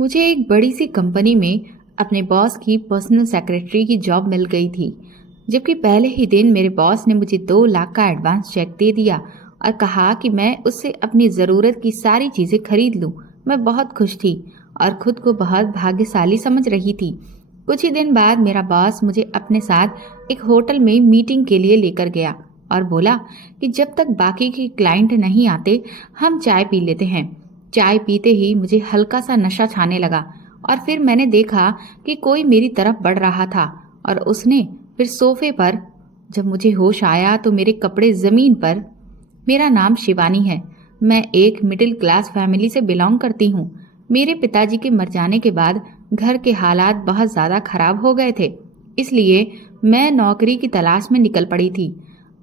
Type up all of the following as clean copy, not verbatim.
मुझे एक बड़ी सी कंपनी में अपने बॉस की पर्सनल सेक्रेटरी की जॉब मिल गई थी। जबकि पहले ही दिन मेरे बॉस ने मुझे 2 लाख का एडवांस चेक दे दिया और कहा कि मैं उससे अपनी ज़रूरत की सारी चीज़ें खरीद लूं। मैं बहुत खुश थी और खुद को बहुत भाग्यशाली समझ रही थी। कुछ ही दिन बाद मेरा बॉस मुझे अपने साथ एक होटल में मीटिंग के लिए लेकर गया और बोला कि जब तक बाकी के क्लाइंट नहीं आते हम चाय पी लेते हैं। चाय पीते ही मुझे हल्का सा नशा छाने लगा और फिर मैंने देखा कि कोई मेरी तरफ बढ़ रहा था और उसने फिर सोफे पर। जब मुझे होश आया तो मेरे कपड़े जमीन पर। मेरा नाम शिवानी है। मैं एक मिडिल क्लास फैमिली से बिलोंग करती हूँ। मेरे पिताजी के मर जाने के बाद घर के हालात बहुत ज़्यादा खराब हो गए थे, इसलिए मैं नौकरी की तलाश में निकल पड़ी थी।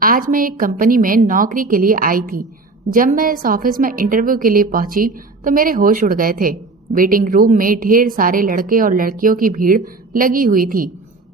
आज मैं एक कंपनी में नौकरी के लिए आई थी। जब मैं इस ऑफिस में इंटरव्यू के लिए पहुंची तो मेरे होश उड़ गए थे। वेटिंग रूम में ढेर सारे लड़के और लड़कियों की भीड़ लगी हुई थी।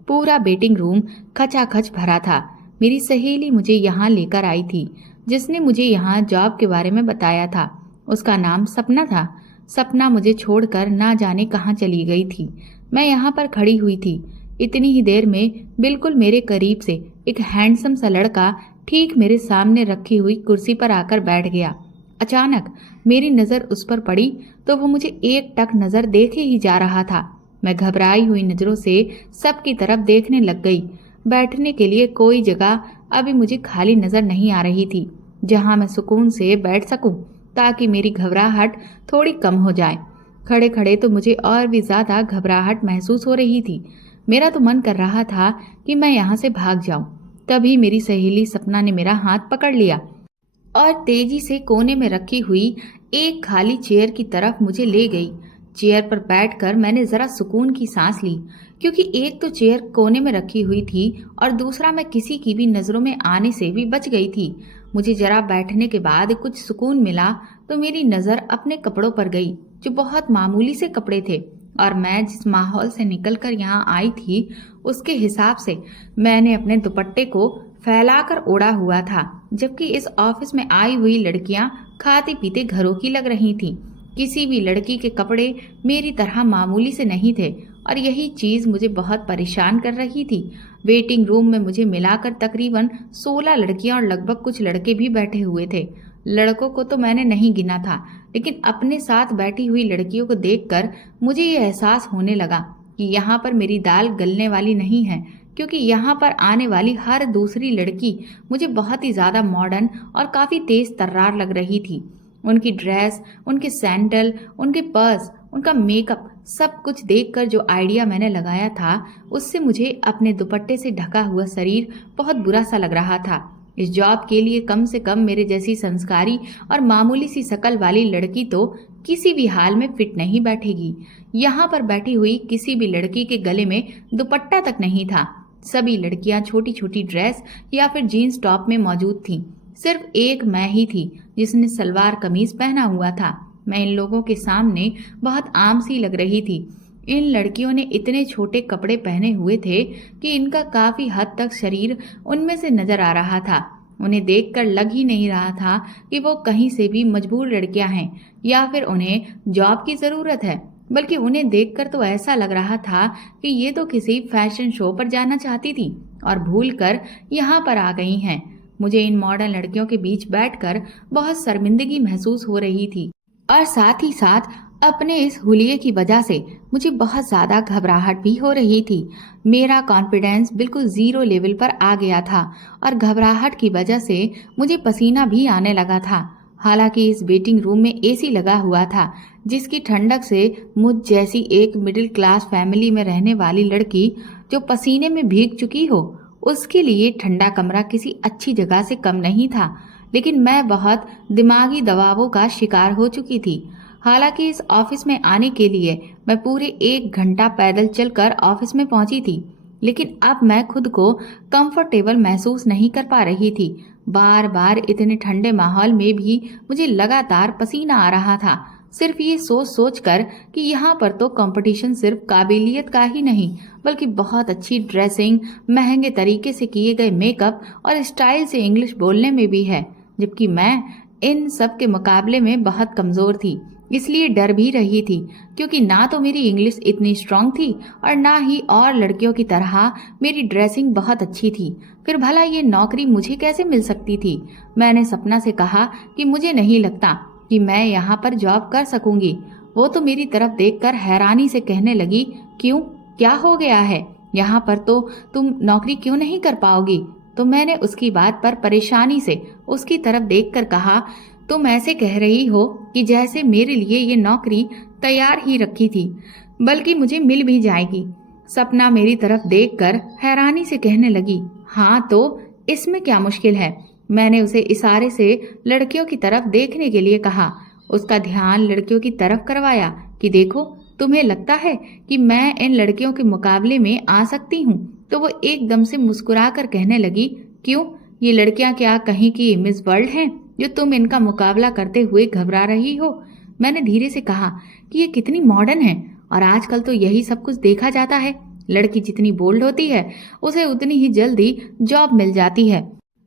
पूरा वेटिंग रूम खचाखच भरा था। मेरी सहेली मुझे यहाँ लेकर आई थी, जिसने मुझे यहाँ जॉब के बारे में बताया था। उसका नाम सपना था। सपना मुझे छोड़कर ना जाने कहाँ चली गई थी। मैं यहाँ पर खड़ी हुई थी। इतनी ही देर में बिल्कुल मेरे करीब से एक हैंडसम सा लड़का ठीक मेरे सामने रखी हुई कुर्सी पर आकर बैठ गया। अचानक मेरी नज़र उस पर पड़ी तो वो मुझे एक टक नज़र देखे ही जा रहा था। मैं घबराई हुई नज़रों से सबकी तरफ देखने लग गई। बैठने के लिए कोई जगह अभी मुझे खाली नज़र नहीं आ रही थी, जहां मैं सुकून से बैठ सकूं, ताकि मेरी घबराहट थोड़ी कम हो जाए। खड़े खड़े तो मुझे और भी ज़्यादा घबराहट महसूस हो रही थी। मेरा तो मन कर रहा था कि मैं यहाँ से भाग जाऊं। तभी मेरी सहेली सपना ने मेरा हाथ पकड़ लिया और तेजी से कोने में रखी हुई एक खाली चेयर की तरफ मुझे ले गई। चेयर पर बैठकर मैंने जरा सुकून की सांस ली, क्योंकि एक तो चेयर कोने में रखी हुई थी और दूसरा मैं किसी की भी नजरों में आने से भी बच गई थी। मुझे जरा बैठने के बाद कुछ सुकून मिला तो मेरी नजर अपने कपड़ों पर गई, जो बहुत मामूली से कपड़े थे। और मैं जिस माहौल से निकलकर यहाँ आई थी उसके हिसाब से मैंने अपने दुपट्टे को फैलाकर ओढ़ा हुआ था, जबकि इस ऑफिस में आई हुई लड़कियां खाते पीते घरों की लग रही थीं। किसी भी लड़की के कपड़े मेरी तरह मामूली से नहीं थे और यही चीज मुझे बहुत परेशान कर रही थी। वेटिंग रूम में मुझे मिलाकर तकरीबन 16 लड़कियां और लगभग कुछ लड़के भी बैठे हुए थे। लड़कों को तो मैंने नहीं गिना था, लेकिन अपने साथ बैठी हुई लड़कियों को देखकर मुझे ये एहसास होने लगा कि यहाँ पर मेरी दाल गलने वाली नहीं है, क्योंकि यहाँ पर आने वाली हर दूसरी लड़की मुझे बहुत ही ज़्यादा मॉडर्न और काफ़ी तेज तर्रार लग रही थी। उनकी ड्रेस, उनके सैंडल, उनके पर्स, उनका मेकअप, सब कुछ देखकर जो आइडिया मैंने लगाया था, उससे मुझे अपने दुपट्टे से ढका हुआ शरीर बहुत बुरा सा लग रहा था। इस जॉब के लिए कम से कम मेरे जैसी संस्कारी और मामूली सी शकल वाली लड़की तो किसी भी हाल में फिट नहीं बैठेगी। यहाँ पर बैठी हुई किसी भी लड़की के गले में दुपट्टा तक नहीं था। सभी लड़कियां छोटी छोटी ड्रेस या फिर जीन्स टॉप में मौजूद थीं। सिर्फ एक मैं ही थी जिसने सलवार कमीज पहना हुआ था। मैं इन लोगों के सामने बहुत आम सी लग रही थी। इन लड़कियों ने इतने छोटे कपड़े पहने हुए थे कि इनका काफी हद तक शरीर उनमें से नजर आ रहा था। उन्हें देखकर लग ही नहीं रहा था कि वो कहीं से भी मजबूर लड़कियां हैं या फिर उन्हें जॉब की जरूरत है, बल्कि उन्हें देखकर तो ऐसा लग रहा था कि ये तो किसी फैशन शो पर जाना चाहती थी और भूलकर यहाँ पर आ गई हैं। मुझे इन मॉडर्न लड़कियों के बीच बैठकर बहुत शर्मिंदगी महसूस हो रही थी और साथ ही साथ अपने इस हुलिये की वजह से मुझे बहुत ज़्यादा घबराहट भी हो रही थी। मेरा कॉन्फिडेंस बिल्कुल ज़ीरो लेवल पर आ गया था और घबराहट की वजह से मुझे पसीना भी आने लगा था। हालांकि इस वेटिंग रूम में एसी लगा हुआ था, जिसकी ठंडक से मुझ जैसी एक मिडिल क्लास फैमिली में रहने वाली लड़की जो पसीने में भीग चुकी हो, उसके लिए ठंडा कमरा किसी अच्छी जगह से कम नहीं था। लेकिन मैं बहुत दिमागी दबावों का शिकार हो चुकी थी। हालांकि इस ऑफिस में आने के लिए मैं पूरे 1 घंटा पैदल चलकर ऑफिस में पहुंची थी, लेकिन अब मैं खुद को कंफर्टेबल महसूस नहीं कर पा रही थी। बार बार इतने ठंडे माहौल में भी मुझे लगातार पसीना आ रहा था, सिर्फ ये सोच सोच कर कि यहाँ पर तो कंपटीशन सिर्फ काबिलियत का ही नहीं, बल्कि बहुत अच्छी ड्रेसिंग, महंगे तरीके से किए गए मेकअप और स्टाइल से इंग्लिश बोलने में भी है, जबकि मैं इन सब के मुकाबले में बहुत कमजोर थी। इसलिए डर भी रही थी, क्योंकि ना तो मेरी इंग्लिश इतनी स्ट्रांग थी और ना ही और लड़कियों की तरह मेरी ड्रेसिंग बहुत अच्छी थी। फिर भला ये नौकरी मुझे कैसे मिल सकती थी? मैंने सपना से कहा कि मुझे नहीं लगता कि मैं यहाँ पर जॉब कर सकूंगी। वो तो मेरी तरफ देखकर हैरानी से कहने लगी, क्यों, क्या हो गया है? यहाँ पर तो तुम नौकरी क्यों नहीं कर पाओगी? तो मैंने उसकी बात पर परेशानी से उसकी तरफ देखकर कहा, तुम ऐसे कह रही हो कि जैसे मेरे लिए ये नौकरी तैयार ही रखी थी, बल्कि मुझे मिल भी जाएगी। सपना मेरी तरफ देखकर हैरानी से कहने लगी, हाँ तो इसमें क्या मुश्किल है? मैंने उसे इशारे से लड़कियों की तरफ देखने के लिए कहा। उसका ध्यान लड़कियों की तरफ करवाया कि देखो, तुम्हें लगता है कि मैं इन लड़कियों के मुकाबले में आ सकती हूँ? तो वो एकदम से मुस्कुराकर कहने लगी, क्यों, ये लड़कियां क्या कहीं की मिस वर्ल्ड हैं जो तुम इनका मुकाबला करते हुए घबरा रही हो? मैंने धीरे से कहा कि ये कितनी मॉडर्न है और आजकल तो यही सब कुछ देखा जाता है। लड़की जितनी बोल्ड होती है उसे उतनी ही जल्दी जॉब मिल जाती है।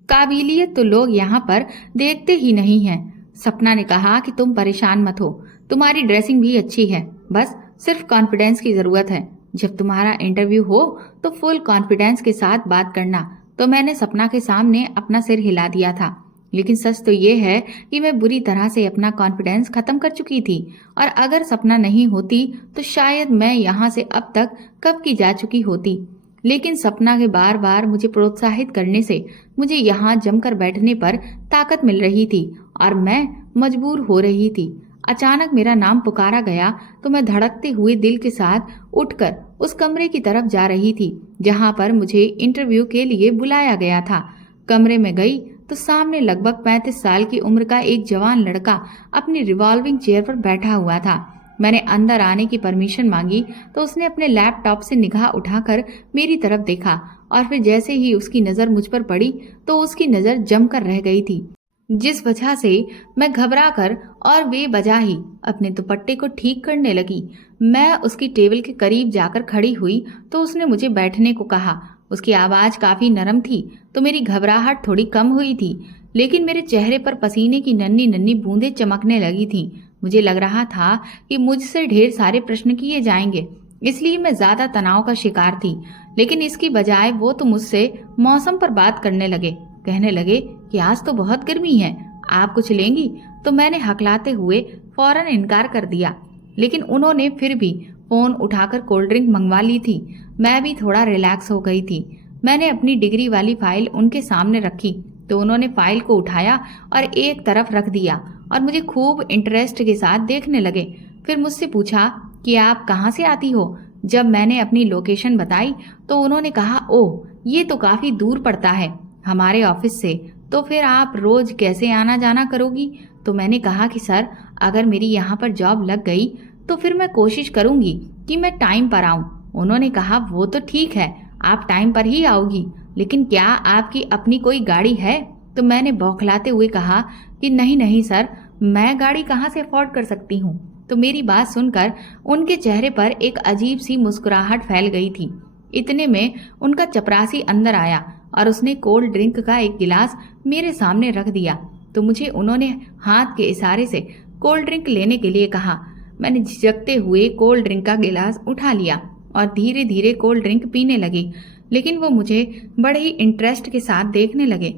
काबिलियत तो लोग यहाँ पर देखते ही नहीं हैं। सपना ने कहा कि तुम परेशान मत हो, तुम्हारी ड्रेसिंग भी अच्छी है, बस सिर्फ कॉन्फिडेंस की जरूरत है। जब तुम्हारा इंटरव्यू हो तो फुल कॉन्फिडेंस के साथ बात करना। तो मैंने सपना के सामने अपना सिर हिला दिया था, लेकिन सच तो ये है कि मैं बुरी तरह से अपना कॉन्फिडेंस खत्म कर चुकी थी और अगर सपना नहीं होती तो शायद मैं यहाँ से अब तक कब की जा चुकी होती। लेकिन सपना के बार बार मुझे प्रोत्साहित करने से मुझे यहाँ जमकर बैठने पर ताकत मिल रही थी और मैं मजबूर हो रही थी। अचानक मेरा नाम पुकारा गया तो मैं धड़कते हुए दिल के साथ उठकर उस कमरे की तरफ जा रही थी जहाँ पर मुझे इंटरव्यू के लिए बुलाया गया था। कमरे में गई तो सामने लगभग 35 साल की उम्र का एक जवान लड़का अपनी रिवॉल्विंग चेयर पर बैठा हुआ था। मैंने अंदर आने की परमिशन मांगी तो उसने अपने लैपटॉप से निगाह उठाकर मेरी तरफ देखा और फिर जैसे ही उसकी नजर मुझ पर पड़ी तो उसकी नजर जमकर रह गई थी, जिस वजह से मैं घबराकर और बेवजह ही अपने दुपट्टे को ठीक करने लगी। मैं उसकी टेबल के करीब जाकर खड़ी हुई तो उसने मुझे बैठने को कहा। उसकी आवाज काफी नरम थी तो मेरी घबराहट थोड़ी कम हुई थी, लेकिन मेरे चेहरे पर पसीने की नन्ही नन्ही बूंदें चमकने लगी थी। मुझे लग रहा था कि मुझसे ढेर सारे प्रश्न किए जाएंगे, इसलिए मैं ज्यादा तनाव का शिकार थी। लेकिन इसकी बजाय वो तो मुझसे मौसम पर बात करने लगे। कहने लगे कि आज तो बहुत गर्मी है, आप कुछ लेंगी? तो मैंने हकलाते हुए फौरन इनकार कर दिया, लेकिन उन्होंने फिर भी फोन उठाकर कोल्ड ड्रिंक मंगवा ली थी। मैं भी थोड़ा रिलैक्स हो गई थी। मैंने अपनी डिग्री वाली फाइल उनके सामने रखी तो उन्होंने फाइल को उठाया और एक तरफ रख दिया और मुझे खूब इंटरेस्ट के साथ देखने लगे। फिर मुझसे पूछा कि आप कहाँ से आती हो? जब मैंने अपनी लोकेशन बताई तो उन्होंने कहा, ओह, ये तो काफी दूर पड़ता है हमारे ऑफिस से, तो फिर आप रोज कैसे आना जाना करोगी? तो मैंने कहा कि सर, अगर मेरी यहाँ पर जॉब लग गई तो फिर मैं कोशिश करूंगी कि मैं टाइम पर आऊं। उन्होंने कहा, वो तो ठीक है, आप टाइम पर ही आओगी, लेकिन क्या आपकी अपनी कोई गाड़ी है? तो मैंने बौखलाते हुए कहा कि नहीं नहीं सर, मैं गाड़ी कहाँ से अफोर्ड कर सकती हूँ। तो मेरी बात सुनकर उनके चेहरे पर एक अजीब सी मुस्कुराहट फैल गई थी। इतने में उनका चपरासी अंदर आया और उसने कोल्ड ड्रिंक का एक गिलास मेरे सामने रख दिया। तो मुझे उन्होंने हाथ के इशारे से कोल्ड ड्रिंक लेने के लिए कहा। मैंने झिझकते हुए कोल्ड ड्रिंक का गिलास उठा लिया और धीरे धीरे कोल्ड ड्रिंक पीने लगी, लेकिन वो मुझे बड़े ही इंटरेस्ट के साथ देखने लगे।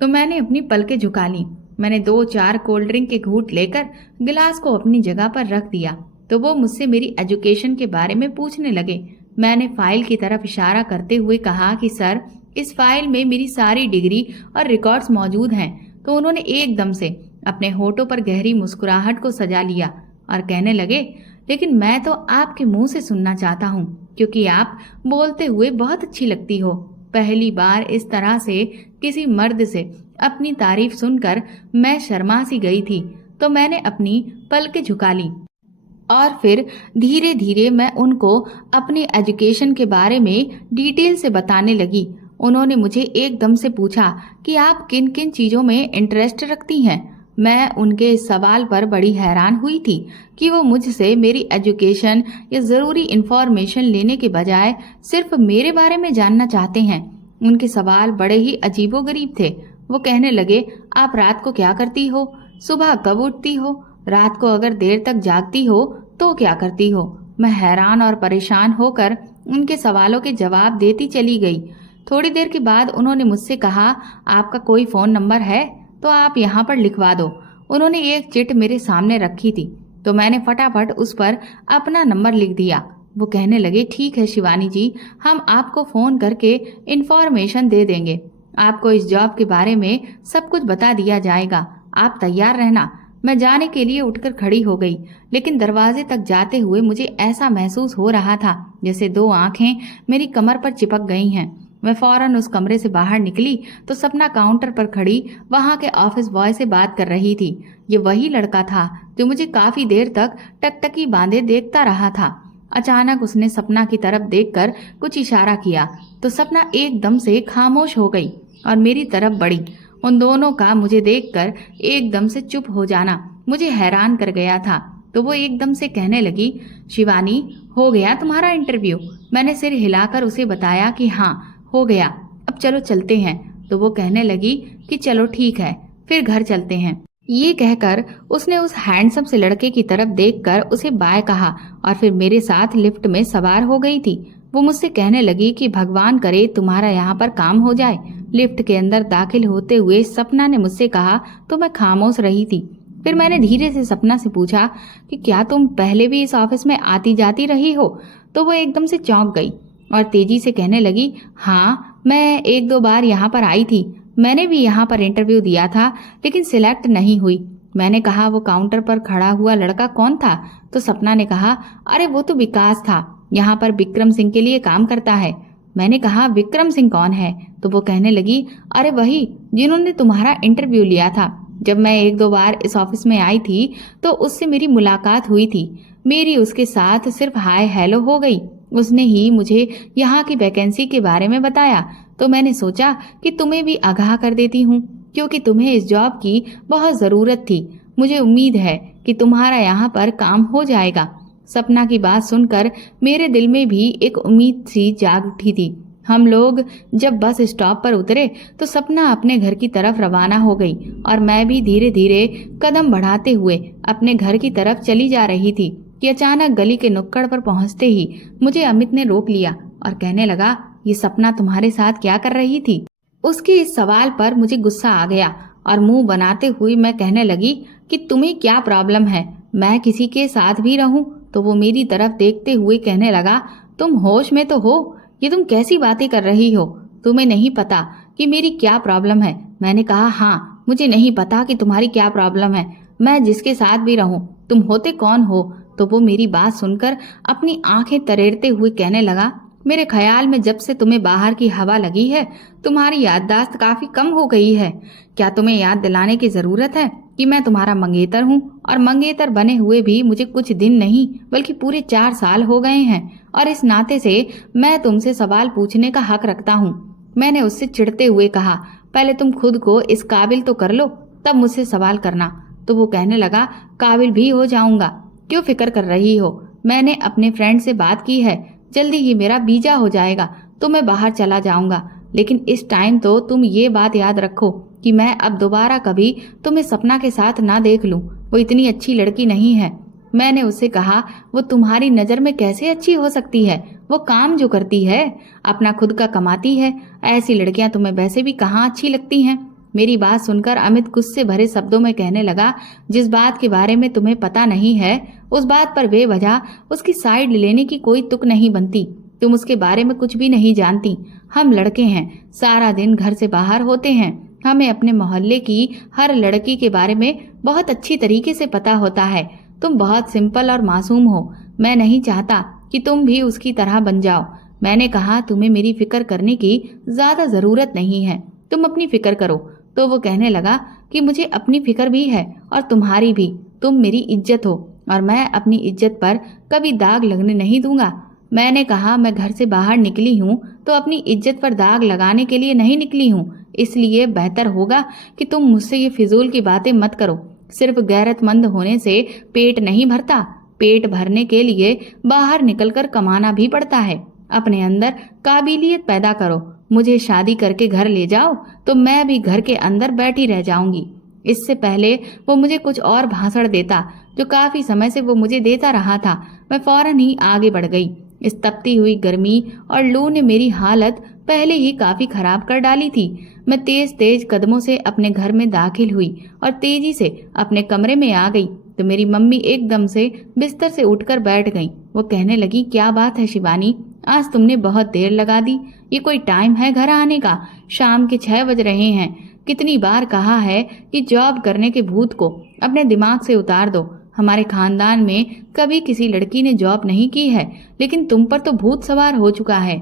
तो मैंने अपनी पलकें झुका ली। मैंने 2-4 कोल्ड ड्रिंक के घूंट लेकर गिलास को अपनी जगह पर रख दिया तो वो मुझसे मेरी एजुकेशन के बारे में पूछने लगे। मैंने फाइल की तरफ इशारा करते हुए कहा कि सर, इस फाइल में मेरी सारी डिग्री और रिकॉर्ड्स मौजूद हैं। तो उन्होंने एकदम से अपने होठों पर गहरी मुस्कुराहट को सजा लिया और कहने लगे, लेकिन मैं तो आपके मुंह से सुनना चाहता हूँ, क्योंकि आप बोलते हुए बहुत अच्छी लगती हो। पहली बार इस तरह से किसी मर्द से अपनी तारीफ सुनकर मैं शर्मा सी गई थी। तो मैंने अपनी पलकें झुका ली और फिर धीरे धीरे मैं उनको अपनी एजुकेशन के बारे में डिटेल से बताने लगी। उन्होंने मुझे एकदम से पूछा कि आप किन किन चीजों में इंटरेस्ट रखती हैं। मैं उनके इस सवाल पर बड़ी हैरान हुई थी कि वो मुझसे मेरी एजुकेशन या ज़रूरी इन्फॉर्मेशन लेने के बजाय सिर्फ मेरे बारे में जानना चाहते हैं। उनके सवाल बड़े ही अजीबोगरीब थे। वो कहने लगे, आप रात को क्या करती हो? सुबह कब उठती हो? रात को अगर देर तक जागती हो तो क्या करती हो? मैं हैरान और परेशान होकर उनके सवालों के जवाब देती चली गई। थोड़ी देर के बाद उन्होंने मुझसे कहा, आपका कोई फ़ोन नंबर है तो आप यहाँ पर लिखवा दो। उन्होंने एक चिट मेरे सामने रखी थी तो मैंने फटाफट उस पर अपना नंबर लिख दिया। वो कहने लगे, ठीक है शिवानी जी, हम आपको फ़ोन करके इन्फॉर्मेशन दे देंगे। आपको इस जॉब के बारे में सब कुछ बता दिया जाएगा। आप तैयार रहना। मैं जाने के लिए उठकर खड़ी हो गई, लेकिन दरवाजे तक जाते हुए मुझे ऐसा महसूस हो रहा था जैसे दो आंखें मेरी कमर पर चिपक गई हैं। मैं फौरन उस कमरे से बाहर निकली तो सपना काउंटर पर खड़ी वहां के ऑफिस बॉय से बात कर रही थी। ये वही लड़का था जो मुझे काफी देर तक टकटकी बांधे देखता रहा था। अचानक उसने सपना की तरफ देखकर कुछ इशारा किया तो सपना एकदम से खामोश हो गई और मेरी तरफ बढ़ी। उन दोनों का मुझे देखकर एकदम से चुप हो जाना मुझे हैरान कर गया था। तो वो एकदम से कहने लगी, शिवानी, हो गया तुम्हारा इंटरव्यू? मैंने सिर हिलाकर उसे बताया कि हाँ हो गया, अब चलो चलते हैं। तो वो कहने लगी कि चलो ठीक है, फिर घर चलते हैं। ये कहकर उसने उस हैंडसम से लड़के की तरफ देखकर उसे बाय कहा और फिर मेरे साथ लिफ्ट में सवार हो गई थी। वो मुझसे कहने लगी कि भगवान करे तुम्हारा यहाँ पर काम हो जाए। लिफ्ट के अंदर दाखिल होते हुए सपना ने मुझसे कहा तो मैं खामोश रही थी। फिर मैंने धीरे से सपना से पूछा कि क्या तुम पहले भी इस ऑफिस में आती जाती रही हो? तो वो एकदम से चौंक गई और तेजी से कहने लगी, हाँ मैं एक दो बार यहाँ पर आई थी। मैंने भी यहाँ पर इंटरव्यू दिया था लेकिन सिलेक्ट नहीं हुई। मैंने कहा, वो काउंटर पर खड़ा हुआ लड़का कौन था? तो सपना ने कहा, अरे वो तो विकास था, यहाँ पर विक्रम सिंह के लिए काम करता है। मैंने कहा, विक्रम सिंह कौन है? तो वो कहने लगी, अरे वही जिन्होंने तुम्हारा इंटरव्यू लिया था। जब मैं एक दो बार इस ऑफिस में आई थी तो उससे मेरी मुलाकात हुई थी। मेरी उसके साथ सिर्फ हाय हेलो हो गई। उसने ही मुझे यहाँ की वैकेंसी के बारे में बताया तो मैंने सोचा कि तुम्हें भी आगाह कर देती हूँ, क्योंकि तुम्हें इस जॉब की बहुत ज़रूरत थी। मुझे उम्मीद है कि तुम्हारा यहाँ पर काम हो जाएगा। सपना की बात सुनकर मेरे दिल में भी एक उम्मीद सी जाग उठी थी। हम लोग जब बस स्टॉप पर उतरे तो सपना अपने घर की तरफ रवाना हो गई और मैं भी धीरे धीरे कदम बढ़ाते हुए अपने घर की तरफ चली जा रही थी कि अचानक गली के नुक्कड़ पर पहुंचते ही मुझे अमित ने रोक लिया और कहने लगा, ये सपना तुम्हारे साथ क्या कर रही थी? उसके इस सवाल पर मुझे गुस्सा आ गया और मुंह बनाते हुए मैं कहने लगी कि तुम्हें क्या प्रॉब्लम है, मैं किसी के साथ भी रहूं? तो वो मेरी तरफ देखते हुए कहने लगा, तुम होश में तो हो? ये तुम कैसी बातें कर रही हो? तुम्हें नहीं पता कि मेरी क्या प्रॉब्लम है? मैंने कहा, हाँ मुझे नहीं पता कि तुम्हारी क्या प्रॉब्लम है, मैं जिसके साथ भी रहूं। तुम होते कौन हो? तो वो मेरी बात सुनकर अपनी आंखें तरेड़ते हुए कहने लगा, मेरे ख्याल में जब से तुम्हें बाहर की हवा लगी है तुम्हारी याददाश्त काफी कम हो गई है। क्या तुम्हें याद दिलाने की जरूरत है कि मैं तुम्हारा मंगेतर हूँ? और मंगेतर बने हुए भी मुझे कुछ दिन नहीं बल्कि पूरे 4 साल हो गए हैं और इस नाते से मैं तुमसे सवाल पूछने का हक रखता हूँ। मैंने उससे चिढ़ते हुए कहा, पहले तुम खुद को इस काबिल तो कर लो तब मुझसे सवाल करना। तो वो कहने लगा, काबिल भी हो जाऊंगा, क्यों फिक्र कर रही हो? मैंने अपने फ्रेंड से बात की है, जल्दी ही मेरा वीजा हो जाएगा तो मैं बाहर चला जाऊंगा। लेकिन इस टाइम तो तुम ये बात याद रखो कि मैं अब दोबारा कभी तुम्हें सपना के साथ ना देख लूं। वो इतनी अच्छी लड़की नहीं है। मैंने उससे कहा, वो तुम्हारी नजर में कैसे अच्छी हो सकती है? वो काम जो करती है अपना खुद का कमाती है। ऐसी लड़कियां तुम्हें वैसे भी कहाँ अच्छी लगती हैं। मेरी बात सुनकर अमित गुस्से भरे शब्दों में कहने लगा, जिस बात के बारे में तुम्हें पता नहीं है उस बात पर बेवजह उसकी साइड लेने की कोई तुक नहीं बनती। तुम उसके बारे में कुछ भी नहीं जानती। हम लड़के हैं, सारा दिन घर से बाहर होते हैं, हमें अपने मोहल्ले की हर लड़की के बारे में बहुत अच्छी तरीके से पता होता है। तुम बहुत सिंपल और मासूम हो। मैं नहीं चाहता कि तुम भी उसकी तरह बन जाओ। मैंने कहा, तुम्हें मेरी फिक्र करने की ज्यादा जरूरत नहीं है, तुम अपनी फिक्र करो। तो वो कहने लगा कि मुझे अपनी फिक्र भी है और तुम्हारी भी। तुम मेरी इज्जत हो और मैं अपनी इज्जत पर कभी दाग लगने नहीं दूंगा। मैंने कहा, मैं घर से बाहर निकली हूँ तो अपनी इज्जत पर दाग लगाने के लिए नहीं निकली हूँ। इसलिए बेहतर होगा कि तुम मुझसे ये फिजूल की बातें मत करो। सिर्फ गैरतमंद होने से पेट नहीं भरता, पेट भरने के लिए बाहर निकलकर कमाना भी पड़ता है। अपने अंदर काबिलियत पैदा करो। मुझे शादी करके घर ले जाओ तो मैं भी घर के अंदर बैठी रह जाऊंगी। इससे पहले वो मुझे कुछ और भाषण देता जो काफी समय से वो मुझे देता रहा था, मैं फौरन ही आगे बढ़ गई। इस तपती हुई गर्मी और लू ने मेरी हालत पहले ही काफी खराब कर डाली थी। मैं तेज तेज कदमों से अपने घर में दाखिल हुई और तेजी से अपने कमरे में आ गई तो मेरी मम्मी एकदम से बिस्तर से उठकर बैठ गईं। वो कहने लगी, क्या बात है शिवानी, आज तुमने बहुत देर लगा दी। ये कोई टाइम है घर आने का? शाम के 6 बज रहे हैं। कितनी बार कहा है कि जॉब करने के भूत को अपने दिमाग से उतार दो। हमारे खानदान में कभी किसी लड़की ने जॉब नहीं की है, लेकिन तुम पर तो भूत सवार हो चुका है।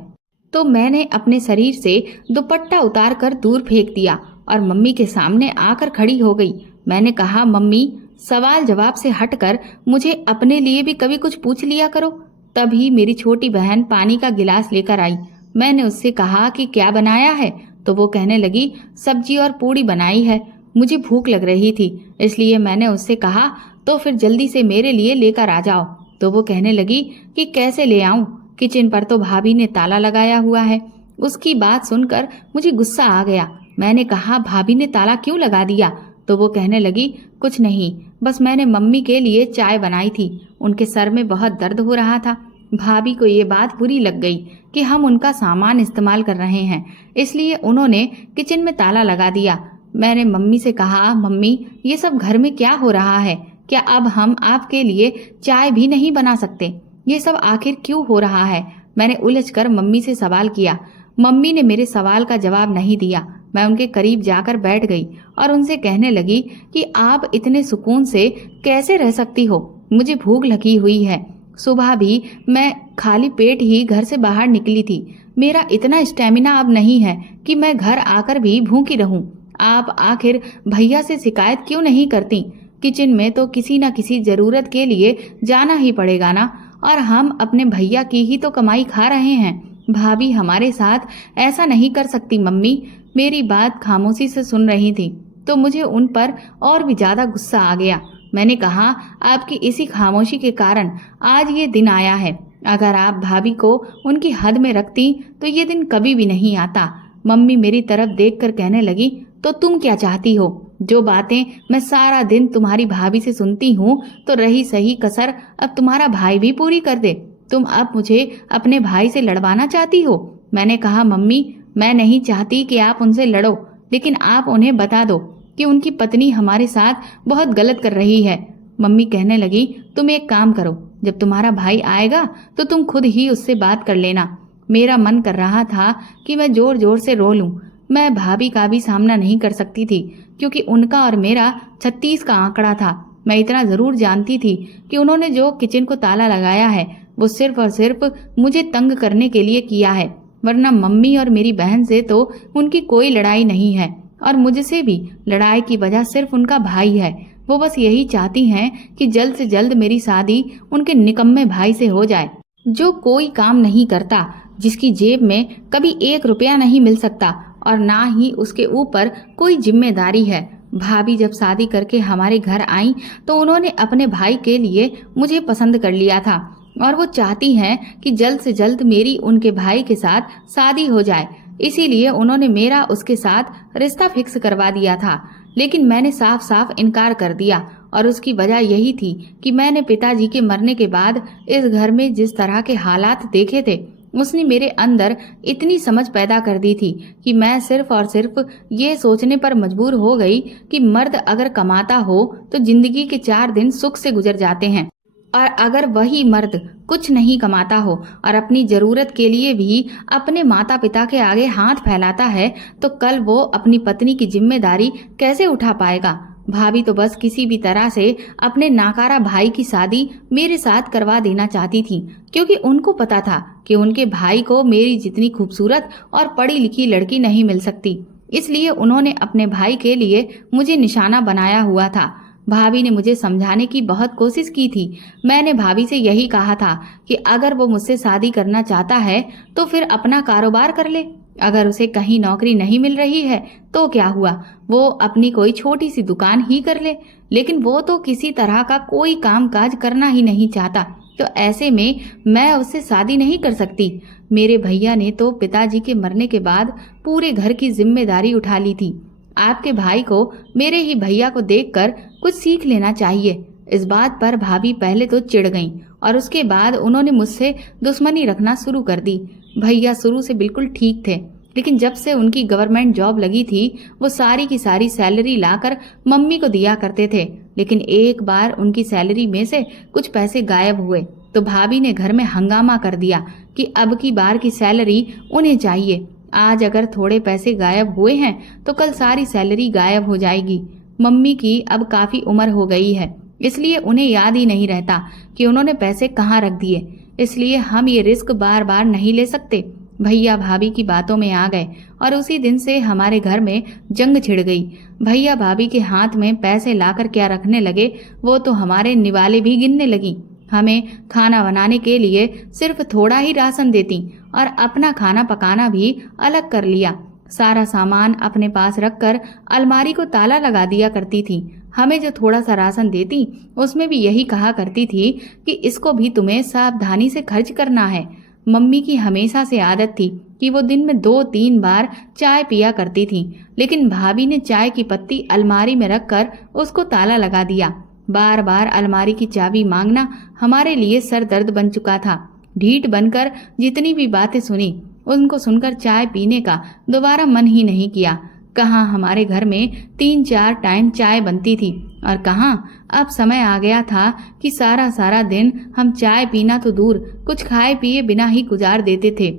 तो मैंने अपने शरीर से दुपट्टा उतार कर दूर फेंक दिया और मम्मी के सामने आकर खड़ी हो गई। मैंने कहा, मम्मी, सवाल जवाब से हटकर मुझे अपने लिए भी कभी कुछ पूछ लिया करो। तभी मेरी छोटी बहन पानी का गिलास लेकर आई। मैंने उससे कहा कि क्या बनाया है, तो वो कहने लगी, सब्जी और पूड़ी बनाई है। मुझे भूख लग रही थी, इसलिए मैंने उससे कहा, तो फिर जल्दी से मेरे लिए लेकर आ जाओ। तो वो कहने लगी कि कैसे ले आऊं, किचन पर तो भाभी ने ताला लगाया हुआ है। उसकी बात सुनकर मुझे गुस्सा आ गया। मैंने कहा, भाभी ने ताला क्यों लगा दिया? तो वो कहने लगी, कुछ नहीं, बस मैंने मम्मी के लिए चाय बनाई थी। उनके सर में बहुत दर्द हो रहा था। भाभी को ये बात बुरी लग गई कि हम उनका सामान इस्तेमाल कर रहे हैं, इसलिए उन्होंने किचन में ताला लगा दिया। मैंने मम्मी से कहा, मम्मी, ये सब घर में क्या हो रहा है? क्या अब हम आपके लिए चाय भी नहीं बना सकते? ये सब आखिर क्यों हो रहा है? मैंने उलझकर मम्मी से सवाल किया। मम्मी ने मेरे सवाल का जवाब नहीं दिया। मैं उनके करीब जाकर बैठ गई और उनसे कहने लगी कि आप इतने सुकून से कैसे रह सकती हो? मुझे भूख लगी हुई है। सुबह भी मैं खाली पेट ही घर से बाहर निकली थी। मेरा इतना स्टेमिना अब नहीं है कि मैं घर आकर भी भूखी रहूं। आप आखिर भैया से शिकायत क्यों नहीं करती? किचन में तो किसी न किसी जरूरत के लिए जाना ही पड़ेगा ना, और हम अपने भैया की ही तो कमाई खा रहे हैं। भाभी हमारे साथ ऐसा नहीं कर सकती। मम्मी मेरी बात खामोशी से सुन रही थी, तो मुझे उन पर और भी ज्यादा गुस्सा आ गया। मैंने कहा, आपकी इसी खामोशी के कारण आज ये दिन आया है। अगर आप भाभी को उनकी हद में रखती तो ये दिन कभी भी नहीं आता। मम्मी मेरी तरफ देखकर कहने लगी, तो तुम क्या चाहती हो? जो बातें मैं सारा दिन तुम्हारी भाभी से सुनती हूँ, तो रही सही कसर अब तुम्हारा भाई भी पूरी कर दे। तुम अब मुझे अपने भाई से लड़वाना चाहती हो? मैंने कहा, मम्मी, मैं नहीं चाहती कि आप उनसे लड़ो, लेकिन आप उन्हें बता दो कि उनकी पत्नी हमारे साथ बहुत गलत कर रही है। मम्मी कहने लगी, तुम एक काम करो, जब तुम्हारा भाई आएगा तो तुम खुद ही उससे बात कर लेना। मेरा मन कर रहा था कि मैं जोर जोर से रो लूं। मैं भाभी का भी सामना नहीं कर सकती थी, क्योंकि उनका और मेरा 36 का आंकड़ा था। मैं इतना जरूर जानती थी कि उन्होंने जो किचन को ताला लगाया है वो सिर्फ और सिर्फ मुझे तंग करने के लिए किया है, वरना मम्मी और मेरी बहन से तो उनकी कोई लड़ाई नहीं है, और मुझसे भी लड़ाई की वजह सिर्फ उनका भाई है। वो बस यही चाहती हैं कि जल्द से जल्द मेरी शादी उनके निकम्मे भाई से हो जाए, जो कोई काम नहीं करता, जिसकी जेब में कभी 1 रुपया नहीं मिल सकता और ना ही उसके ऊपर कोई जिम्मेदारी है। भाभी जब शादी करके हमारे घर आई तो उन्होंने अपने भाई के लिए मुझे पसंद कर लिया था, और वो चाहती हैं कि जल्द से जल्द मेरी उनके भाई के साथ शादी हो जाए। इसीलिए उन्होंने मेरा उसके साथ रिश्ता फिक्स करवा दिया था, लेकिन मैंने साफ साफ इनकार कर दिया, और उसकी वजह यही थी कि मैंने पिताजी के मरने के बाद इस घर में जिस तरह के हालात देखे थे, उसने मेरे अंदर इतनी समझ पैदा कर दी थी कि मैं सिर्फ और सिर्फ ये सोचने पर मजबूर हो गई कि मर्द अगर कमाता हो तो जिंदगी के 4 दिन सुख से गुजर जाते हैं, और अगर वही मर्द कुछ नहीं कमाता हो और अपनी जरूरत के लिए भी अपने माता पिता के आगे हाथ फैलाता है, तो कल वो अपनी पत्नी की जिम्मेदारी कैसे उठा पाएगा? भाभी तो बस किसी भी तरह से अपने नाकारा भाई की शादी मेरे साथ करवा देना चाहती थी, क्योंकि उनको पता था कि उनके भाई को मेरी जितनी खूबसूरत और पढ़ी लिखी लड़की नहीं मिल सकती। इसलिए उन्होंने अपने भाई के लिए मुझे निशाना बनाया हुआ था। भाभी ने मुझे समझाने की बहुत कोशिश की थी। मैंने भाभी से यही कहा था कि अगर वो मुझसे शादी करना चाहता है तो फिर अपना कारोबार कर ले। अगर उसे कहीं नौकरी नहीं मिल रही है तो क्या हुआ, वो अपनी कोई छोटी सी दुकान ही कर ले। लेकिन वो तो किसी तरह का कोई काम काज करना ही नहीं चाहता, तो ऐसे में मैं उससे शादी नहीं कर सकती। मेरे भैया ने तो पिताजी के मरने के बाद पूरे घर की जिम्मेदारी उठा ली थी। आपके भाई को मेरे ही भैया को देखकर कुछ सीख लेना चाहिए। इस बात पर भाभी पहले तो चिढ़ गईं और उसके बाद उन्होंने मुझसे दुश्मनी रखना शुरू कर दी। भैया शुरू से बिल्कुल ठीक थे, लेकिन जब से उनकी गवर्नमेंट जॉब लगी थी वो सारी की सारी सैलरी लाकर मम्मी को दिया करते थे। लेकिन एक बार उनकी सैलरी में से कुछ पैसे गायब हुए तो भाभी ने घर में हंगामा कर दिया कि अब की बार की सैलरी उन्हें चाहिए। आज अगर थोड़े पैसे गायब हुए हैं तो कल सारी सैलरी गायब हो जाएगी। मम्मी की अब काफी उम्र हो गई है, इसलिए उन्हें याद ही नहीं रहता कि उन्होंने पैसे कहाँ रख दिए। इसलिए हम ये रिस्क बार बार नहीं ले सकते। भैया भाभी की बातों में आ गए और उसी दिन से हमारे घर में जंग छिड़ गई। भैया भाभी के हाथ में पैसे लाकर क्या रखने लगे, वो तो हमारे निवाले भी गिनने लगी। हमें खाना बनाने के लिए सिर्फ थोड़ा ही राशन देती और अपना खाना पकाना भी अलग कर लिया। सारा सामान अपने पास रखकर अलमारी को ताला लगा दिया करती थी। हमें जो थोड़ा सा राशन देती उसमें भी यही कहा करती थी कि इसको भी तुम्हें सावधानी से खर्च करना है। मम्मी की हमेशा से आदत थी कि वो दिन में 2-3 बार चाय पिया करती थी, लेकिन भाभी ने चाय की पत्ती अलमारी में रखकर उसको ताला लगा दिया। बार बार अलमारी की चाबी मांगना हमारे लिए सर दर्द बन चुका था। ढीठ बनकर जितनी भी बातें सुनी उनको सुनकर चाय पीने का दोबारा मन ही नहीं किया। कहाँ हमारे घर में 3-4 टाइम चाय बनती थी और कहाँ अब समय आ गया था कि सारा सारा दिन हम चाय पीना तो दूर कुछ खाए पिए बिना ही गुजार देते थे।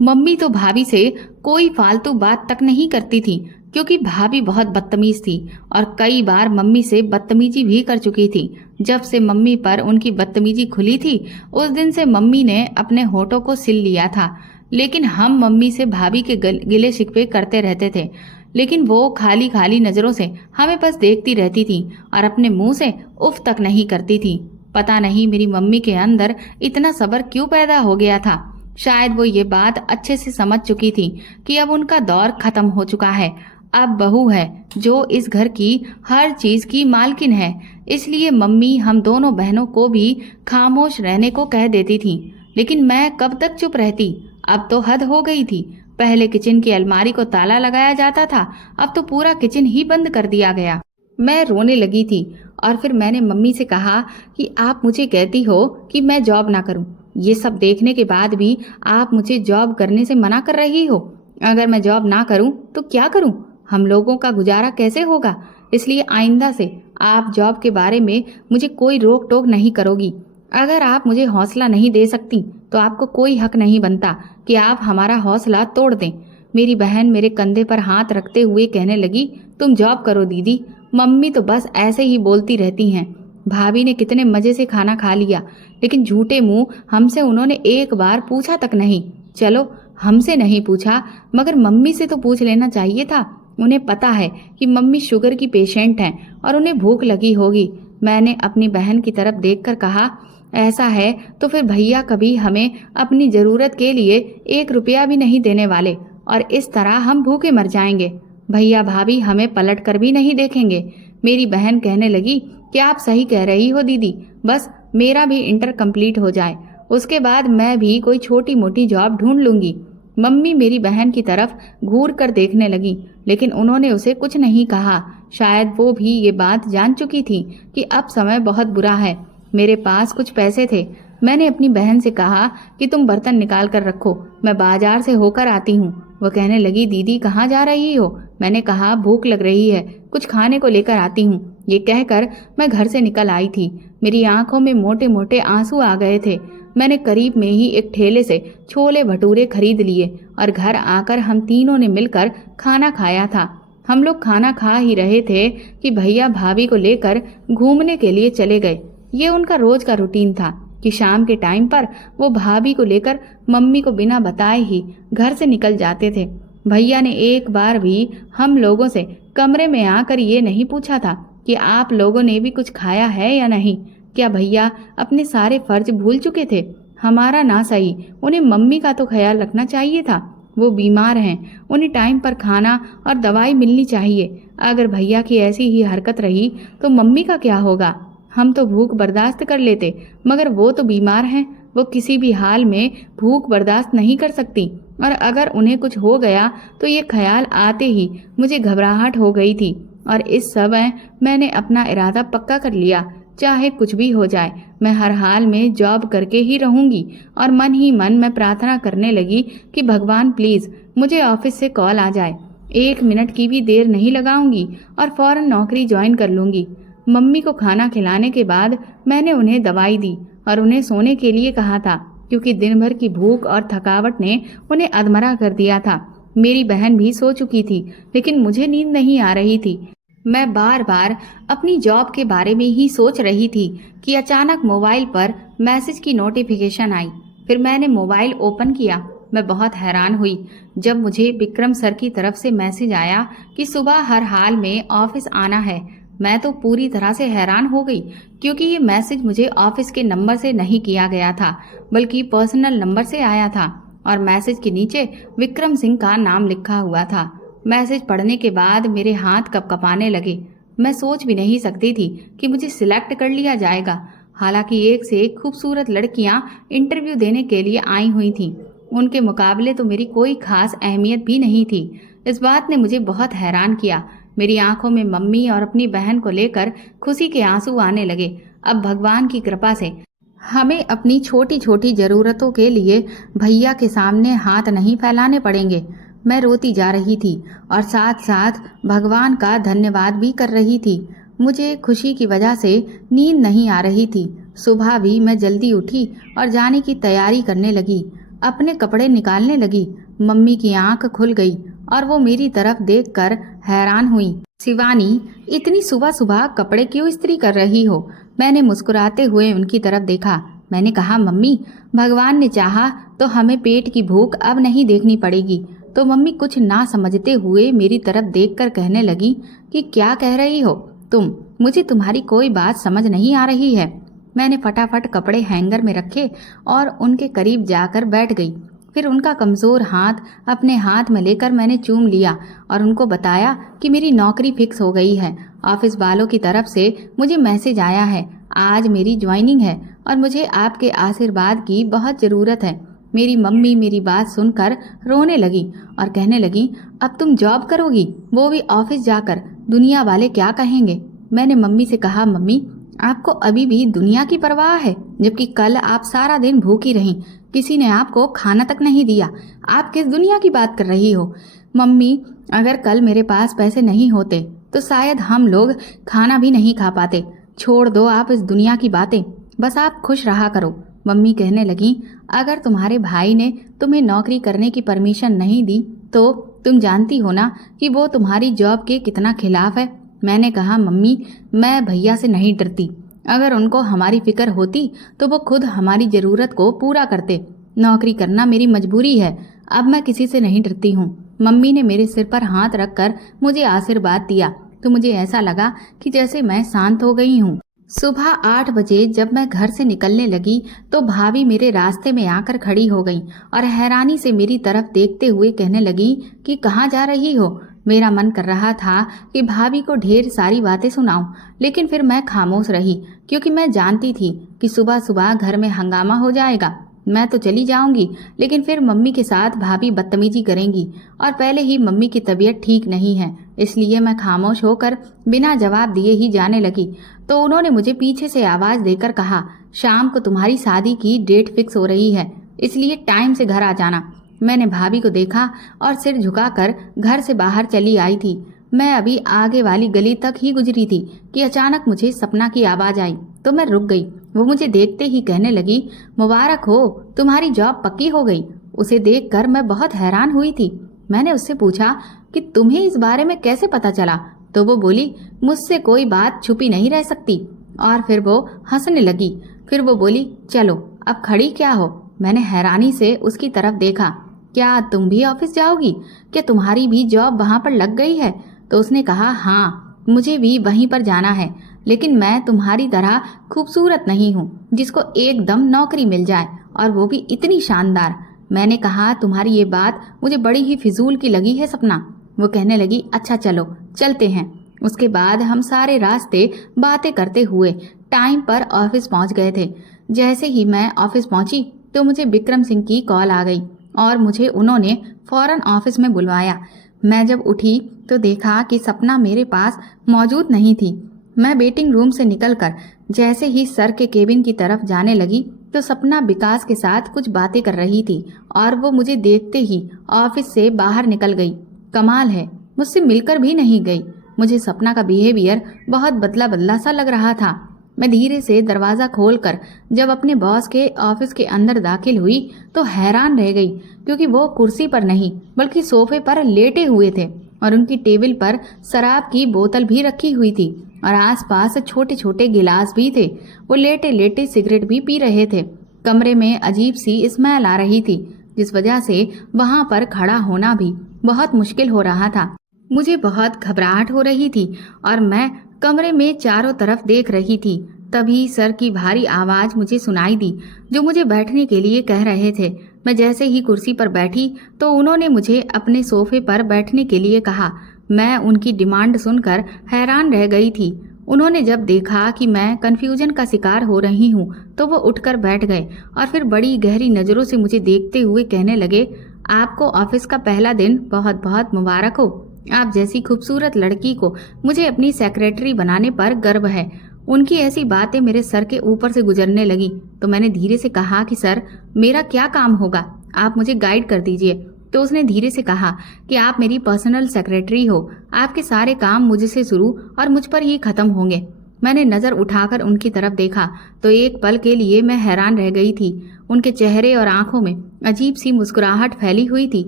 मम्मी तो भाभी से कोई फालतू बात तक नहीं करती थी क्योंकि भाभी बहुत बदतमीज थी और कई बार मम्मी से बदतमीजी भी कर चुकी थी। जब से मम्मी पर उनकी बदतमीजी खुली थी उस दिन से मम्मी ने अपने होठों को सिल लिया था। लेकिन हम मम्मी से भाभी के गिले शिकवे करते रहते थे, लेकिन वो खाली खाली नजरों से हमें बस देखती रहती थी और अपने मुंह से उफ तक नहीं करती थी। पता नहीं मेरी मम्मी के अंदर इतना सब्र क्यों पैदा हो गया था। शायद वो ये बात अच्छे से समझ चुकी थी कि अब उनका दौर खत्म हो चुका है। अब बहू है जो इस घर की हर चीज की मालकिन है, इसलिए मम्मी हम दोनों बहनों को भी खामोश रहने को कह देती थी। लेकिन मैं कब तक चुप रहती। अब तो हद हो गई थी। पहले किचन की अलमारी को ताला लगाया जाता था, अब तो पूरा किचन ही बंद कर दिया गया। मैं रोने लगी थी और फिर मैंने मम्मी से कहा कि आप मुझे कहती हो कि मैं जॉब ना करूं, ये सब देखने के बाद भी आप मुझे जॉब करने से मना कर रही हो। अगर मैं जॉब ना करूं तो क्या करूं? हम लोगों का गुजारा कैसे होगा? इसलिए आइंदा से आप जॉब के बारे में मुझे कोई रोक टोक नहीं करोगी। अगर आप मुझे हौसला नहीं दे सकती तो आपको कोई हक नहीं बनता कि आप हमारा हौसला तोड़ दें। मेरी बहन मेरे कंधे पर हाथ रखते हुए कहने लगी, तुम जॉब करो दीदी, मम्मी तो बस ऐसे ही बोलती रहती हैं। भाभी ने कितने मजे से खाना खा लिया, लेकिन झूठे मुंह हमसे उन्होंने एक बार पूछा तक नहीं। चलो हमसे नहीं पूछा मगर मम्मी से तो पूछ लेना चाहिए था। उन्हें पता है कि मम्मी शुगर की पेशेंट हैं और उन्हें भूख लगी होगी। मैंने अपनी बहन की तरफ देखकर कहा, ऐसा है तो फिर भैया कभी हमें अपनी जरूरत के लिए 1 रुपया भी नहीं देने वाले और इस तरह हम भूखे मर जाएंगे। भैया भाभी हमें पलट कर भी नहीं देखेंगे। मेरी बहन कहने लगी कि आप सही कह रही हो दीदी, बस मेरा भी इंटर कंप्लीट हो जाए, उसके बाद मैं भी कोई छोटी मोटी जॉब ढूंढ लूंगी। मम्मी मेरी बहन की तरफ घूर कर देखने लगी, लेकिन उन्होंने उसे कुछ नहीं कहा। शायद वो भी ये बात जान चुकी थी कि अब समय बहुत बुरा है। मेरे पास कुछ पैसे थे। मैंने अपनी बहन से कहा कि तुम बर्तन निकाल कर रखो, मैं बाजार से होकर आती हूँ। वो कहने लगी, दीदी कहाँ जा रही हो? मैंने कहा, भूख लग रही है, कुछ खाने को लेकर आती हूँ। ये कहकर मैं घर से निकल आई थी। मेरी आंखों में मोटे मोटे आंसू आ गए थे। मैंने करीब में ही एक ठेले से छोले भटूरे खरीद लिए और घर आकर हम तीनों ने मिलकर खाना खाया था। हम लोग खाना खा ही रहे थे कि भैया भाभी को लेकर घूमने के लिए चले गए। ये उनका रोज का रूटीन था कि शाम के टाइम पर वो भाभी को लेकर मम्मी को बिना बताए ही घर से निकल जाते थे। भैया ने एक बार भी हम लोगों से कमरे में आकर ये नहीं पूछा था कि आप लोगों ने भी कुछ खाया है या नहीं। क्या भैया अपने सारे फर्ज भूल चुके थे? हमारा ना सही, उन्हें मम्मी का तो ख्याल रखना चाहिए था। वो बीमार हैं, उन्हें टाइम पर खाना और दवाई मिलनी चाहिए। अगर भैया की ऐसी ही हरकत रही तो मम्मी का क्या होगा? हम तो भूख बर्दाश्त कर लेते, मगर वो तो बीमार हैं, वो किसी भी हाल में भूख बर्दाश्त नहीं कर सकती। और अगर उन्हें कुछ हो गया तो ये ख्याल आते ही मुझे घबराहट हो गई थी। और इस समय मैंने अपना इरादा पक्का कर लिया, चाहे कुछ भी हो जाए मैं हर हाल में जॉब करके ही रहूंगी। और मन ही मन मैं प्रार्थना करने लगी कि भगवान प्लीज मुझे ऑफिस से कॉल आ जाए, 1 मिनट की भी देर नहीं लगाऊंगी और फौरन नौकरी ज्वाइन कर लूंगी। मम्मी को खाना खिलाने के बाद मैंने उन्हें दवाई दी और उन्हें सोने के लिए कहा था, क्योंकि दिन भर की भूख और थकावट ने उन्हें अधमरा कर दिया था। मेरी बहन भी सो चुकी थी, लेकिन मुझे नींद नहीं आ रही थी। मैं बार बार अपनी जॉब के बारे में ही सोच रही थी कि अचानक मोबाइल पर मैसेज की नोटिफिकेशन आई। फिर मैंने मोबाइल ओपन किया। मैं बहुत हैरान हुई जब मुझे विक्रम सर की तरफ से मैसेज आया कि सुबह हर हाल में ऑफिस आना है। मैं तो पूरी तरह से हैरान हो गई, क्योंकि ये मैसेज मुझे ऑफिस के नंबर से नहीं किया गया था, बल्कि पर्सनल नंबर से आया था और मैसेज के नीचे विक्रम सिंह का नाम लिखा हुआ था। मैसेज पढ़ने के बाद मेरे हाथ कपकपाने लगे। मैं सोच भी नहीं सकती थी कि मुझे सिलेक्ट कर लिया जाएगा। हालांकि एक से एक खूबसूरत लड़कियां इंटरव्यू देने के लिए आई हुई थीं। उनके मुकाबले तो मेरी कोई खास अहमियत भी नहीं थी। इस बात ने मुझे बहुत हैरान किया। मेरी आंखों में मम्मी और अपनी बहन को लेकर खुशी के आंसू आने लगे। अब भगवान की कृपा से हमें अपनी छोटी छोटी जरूरतों के लिए भैया के सामने हाथ नहीं फैलाने पड़ेंगे। मैं रोती जा रही थी और साथ साथ भगवान का धन्यवाद भी कर रही थी। मुझे खुशी की वजह से नींद नहीं आ रही थी। सुबह भी मैं जल्दी उठी और जाने की तैयारी करने लगी। अपने कपड़े निकालने लगी। मम्मी की आंख खुल गई और वो मेरी तरफ देखकर हैरान हुई। शिवानी, इतनी सुबह सुबह कपड़े क्यों इस्त्री कर रही हो? मैंने मुस्कुराते हुए उनकी तरफ देखा। मैंने कहा, मम्मी, भगवान ने चाहा तो हमें पेट की भूख अब नहीं देखनी पड़ेगी। तो मम्मी कुछ ना समझते हुए मेरी तरफ देखकर कहने लगी कि क्या कह रही हो तुम? मुझे तुम्हारी कोई बात समझ नहीं आ रही है। मैंने फटाफट कपड़े हैंगर में रखे और उनके करीब जाकर बैठ गई। फिर उनका कमजोर हाथ अपने हाथ में लेकर मैंने चूम लिया और उनको बताया कि मेरी नौकरी फिक्स हो गई है। ऑफिस वालों की तरफ से मुझे मैसेज आया है। आज मेरी ज्वाइनिंग है और मुझे आपके आशीर्वाद की बहुत जरूरत है। मेरी मम्मी मेरी बात सुनकर रोने लगी और कहने लगी, अब तुम जॉब करोगी, वो भी ऑफिस जाकर? दुनिया वाले क्या कहेंगे? मैंने मम्मी से कहा, मम्मी, आपको अभी भी दुनिया की परवाह है, जबकि कल आप सारा दिन भूखी रहीं, किसी ने आपको खाना तक नहीं दिया। आप किस दुनिया की बात कर रही हो? मम्मी, अगर कल मेरे पास पैसे नहीं होते तो शायद हम लोग खाना भी नहीं खा पाते। छोड़ दो आप इस दुनिया की बातें, बस आप खुश रहा करो। मम्मी कहने लगी, अगर तुम्हारे भाई ने तुम्हें नौकरी करने की परमिशन नहीं दी तो तुम जानती हो ना कि वो तुम्हारी जॉब के कितना खिलाफ है। मैंने कहा, मम्मी, मैं भैया से नहीं डरती। अगर उनको हमारी फिक्र होती तो वो खुद हमारी जरूरत को पूरा करते। नौकरी करना मेरी मजबूरी है। अब मैं किसी से नहीं डरती हूँ। मम्मी ने मेरे सिर पर हाथ रखकर मुझे आशीर्वाद दिया तो मुझे ऐसा लगा कि जैसे मैं शांत हो गई हूँ। सुबह 8 बजे जब मैं घर से निकलने लगी तो भाभी मेरे रास्ते में आकर खड़ी हो गई और हैरानी से मेरी तरफ देखते हुए कहने लगी कि कहाँ जा रही हो? मेरा मन कर रहा था कि भाभी को ढेर सारी बातें सुनाऊं, लेकिन फिर मैं खामोश रही, क्योंकि मैं जानती थी कि सुबह सुबह घर में हंगामा हो जाएगा। मैं तो चली जाऊंगी, लेकिन फिर मम्मी के साथ भाभी बदतमीजी करेंगी और पहले ही मम्मी की तबीयत ठीक नहीं है, इसलिए मैं खामोश होकर बिना जवाब दिए ही जाने लगी। तो उन्होंने मुझे पीछे से आवाज देकर कहा, शाम को तुम्हारी शादी की डेट फिक्स हो रही है, इसलिए टाइम से घर आ जाना। मैंने भाभी को देखा और सिर झुकाकर घर से बाहर चली आई थी। मैं अभी आगे वाली गली तक ही गुजरी थी कि अचानक मुझे सपना की आवाज आई तो मैं रुक गई। वो मुझे देखते ही कहने लगी, मुबारक हो, तुम्हारी जॉब पक्की हो गई। उसे देखकर मैं बहुत हैरान हुई थी। मैंने उससे पूछा कि तुम्हें इस बारे में कैसे पता चला? तो वो बोली, मुझसे कोई बात छुपी नहीं रह सकती। और फिर वो हंसने लगी। फिर वो बोली, चलो अब खड़ी क्या हो? मैंने हैरानी से उसकी तरफ देखा। क्या तुम भी ऑफिस जाओगी? क्या तुम्हारी भी जॉब वहाँ पर लग गई है? तो उसने कहा, हाँ, मुझे भी वहीं पर जाना है, लेकिन मैं तुम्हारी तरह खूबसूरत नहीं हूँ जिसको एकदम नौकरी मिल जाए, और वो भी इतनी शानदार। मैंने कहा, तुम्हारी ये बात मुझे बड़ी ही फिजूल की लगी है सपना। वो कहने लगी, अच्छा चलो चलते हैं। उसके बाद हम सारे रास्ते बातें करते हुए टाइम पर ऑफिस पहुंच गए थे। जैसे ही मैं ऑफिस पहुंची तो मुझे विक्रम सिंह की कॉल आ गई। और मुझे उन्होंने फौरन ऑफिस में बुलवाया। मैं जब उठी तो देखा कि सपना मेरे पास मौजूद नहीं थी। मैं वेटिंग रूम से निकलकर जैसे ही सर के केबिन की तरफ जाने लगी तो सपना विकास के साथ कुछ बातें कर रही थी और वो मुझे देखते ही ऑफिस से बाहर निकल गई। कमाल है, मुझसे मिलकर भी नहीं गई। मुझे सपना का बिहेवियर बहुत बदला बदला सा लग रहा था। मैं धीरे से दरवाज़ा खोलकर जब अपने बॉस के ऑफिस के अंदर दाखिल हुई तो हैरान रह गई, क्योंकि वो कुर्सी पर नहीं बल्कि सोफे पर लेटे हुए थे और उनकी टेबल पर शराब की बोतल भी रखी हुई थी और आसपास छोटे छोटे गिलास भी थे। वो लेटे लेटे सिगरेट भी पी रहे थे। कमरे में अजीब सी स्मेल आ रही थी, जिस वजह से वहां पर खड़ा होना भी बहुत मुश्किल हो रहा था। मुझे बहुत घबराहट हो रही थी और मैं कमरे में चारों तरफ देख रही थी। तभी सर की भारी आवाज मुझे सुनाई दी, जो मुझे बैठने के लिए कह रहे थे। मैं जैसे ही कुर्सी पर बैठी तो उन्होंने मुझे अपने सोफे पर बैठने के लिए कहा। मैं उनकी डिमांड सुनकर हैरान रह गई थी। उन्होंने जब देखा कि मैं कंफ्यूजन का शिकार हो रही हूँ तो वो उठकर बैठ गए और फिर बड़ी गहरी नज़रों से मुझे देखते हुए कहने लगे, आपको ऑफिस का पहला दिन बहुत बहुत मुबारक हो। आप जैसी खूबसूरत लड़की को मुझे अपनी सेक्रेटरी बनाने पर गर्व है। उनकी ऐसी बातें मेरे सर के ऊपर से गुजरने लगी तो मैंने धीरे से कहा कि सर, मेरा क्या काम होगा, आप मुझे गाइड कर दीजिए। तो उसने धीरे से कहा कि आप मेरी पर्सनल सेक्रेटरी हो, आपके सारे काम मुझसे शुरू और मुझ पर ही खत्म होंगे। मैंने नज़र उठाकर उनकी तरफ देखा तो एक पल के लिए मैं हैरान रह गई थी। उनके चेहरे और आंखों में अजीब सी मुस्कुराहट फैली हुई थी।